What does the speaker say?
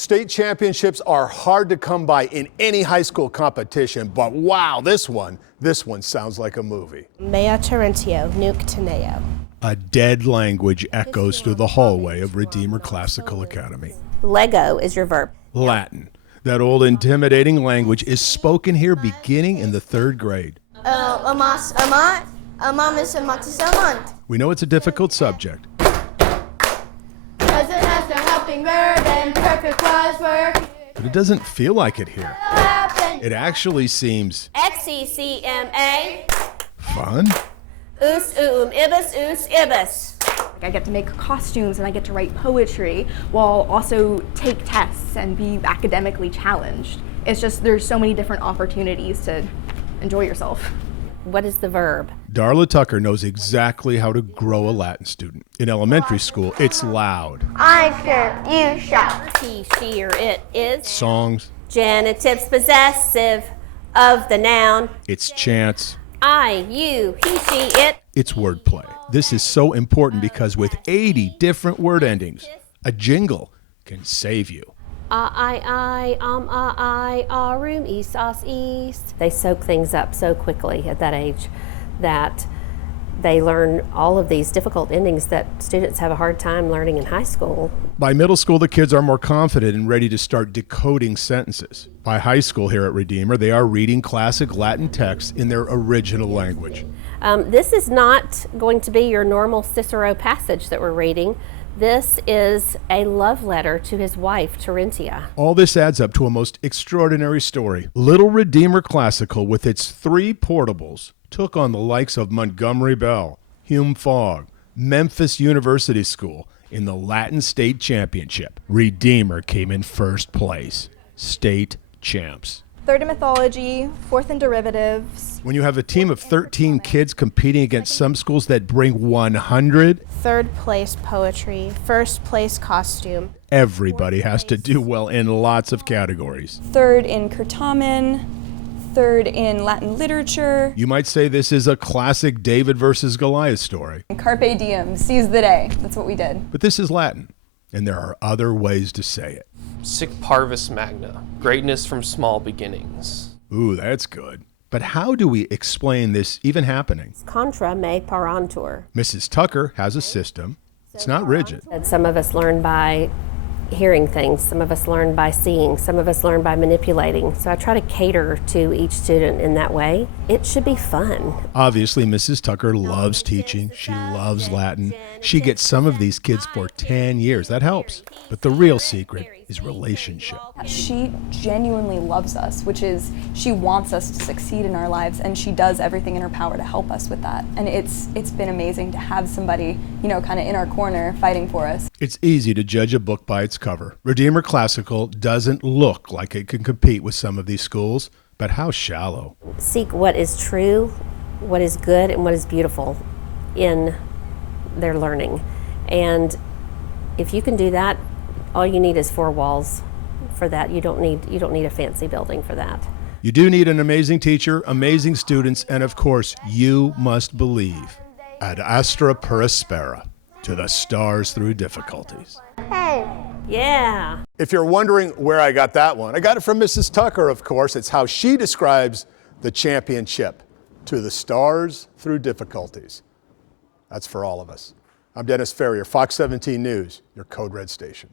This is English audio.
State championships are hard to come by in any high school competition, but wow, this one sounds like a movie. Mea Terentio, Nuke Teneo. A dead language echoes through the hallway of Redeemer Classical Academy. Lego is your verb. Latin. That old intimidating language is spoken here beginning in the 3rd grade. We know it's a difficult subject. But it doesn't feel like it here. It actually seems XECMA. fun. Us ibis us ibis. I get to make costumes and I get to write poetry while also take tests and be academically challenged. It's just there's so many different opportunities to enjoy yourself. What is the verb? Darla Tucker knows exactly how to grow a Latin student. In elementary school, it's loud. I should, you shall. He, she, or it is. Songs. Genitives possessive of the noun. It's chants. I, you, he, she, it. It's wordplay. This is so important because with 80 different word endings, a jingle can save you. Room, east, us, east. They soak things up so quickly at that age that they learn all of these difficult endings that students have a hard time learning in high school. By middle school, the kids are more confident and ready to start decoding sentences. By high school here at Redeemer, they are reading classic Latin texts in their original language. This is not going to be your normal Cicero passage that we're reading. This is a love letter to his wife, Terentia. All this adds up to a most extraordinary story. Little Redeemer Classical, with its 3 portables, took on the likes of Montgomery Bell, Hume Fogg, Memphis University School in the Latin State Championship. Redeemer came in 1st place. State champs. 3rd in mythology, 4th in derivatives. When you have a team of 13 kids competing against some schools that bring 100, 3rd place poetry, 1st place costume. everybody has to do well in lots of categories. 3rd in Curtamen, 3rd in Latin literature. You might say this is a classic David versus Goliath story. Carpe diem, seize the day. That's what we did. But this is Latin, and there are other ways to say it. Sic parvis magna, greatness from small beginnings. Ooh, that's good. But how do we explain this even happening? Contra me parantur. Mrs. Tucker has a system. It's not rigid. And some of us learn by hearing things, some of us learn by seeing, some of us learn by manipulating. So I try to cater to each student in that way. It should be fun. Obviously, Mrs. Tucker loves teaching. She loves Latin. She gets some of these kids for 10 years. That helps. But the real secret is relationship. She genuinely loves us, which is she wants us to succeed in our lives, and she does everything in her power to help us with that. And it's been amazing to have somebody, kind of in our corner fighting for us. It's easy to judge a book by its cover. Redeemer Classical doesn't look like it can compete with some of these schools, but how shallow. Seek what is true, what is good, and what is beautiful in their learning. And if you can do that, all you need is 4 walls for that. You don't need a fancy building for that. You do need an amazing teacher, amazing students, and of course, you must believe. Ad astra per aspera, to the stars through difficulties. Hey. Yeah. If you're wondering where I got that one, I got it from Mrs. Tucker, of course. It's how she describes the championship, to the stars through difficulties. That's for all of us. I'm Dennis Ferrier, Fox 17 News, your Code Red station.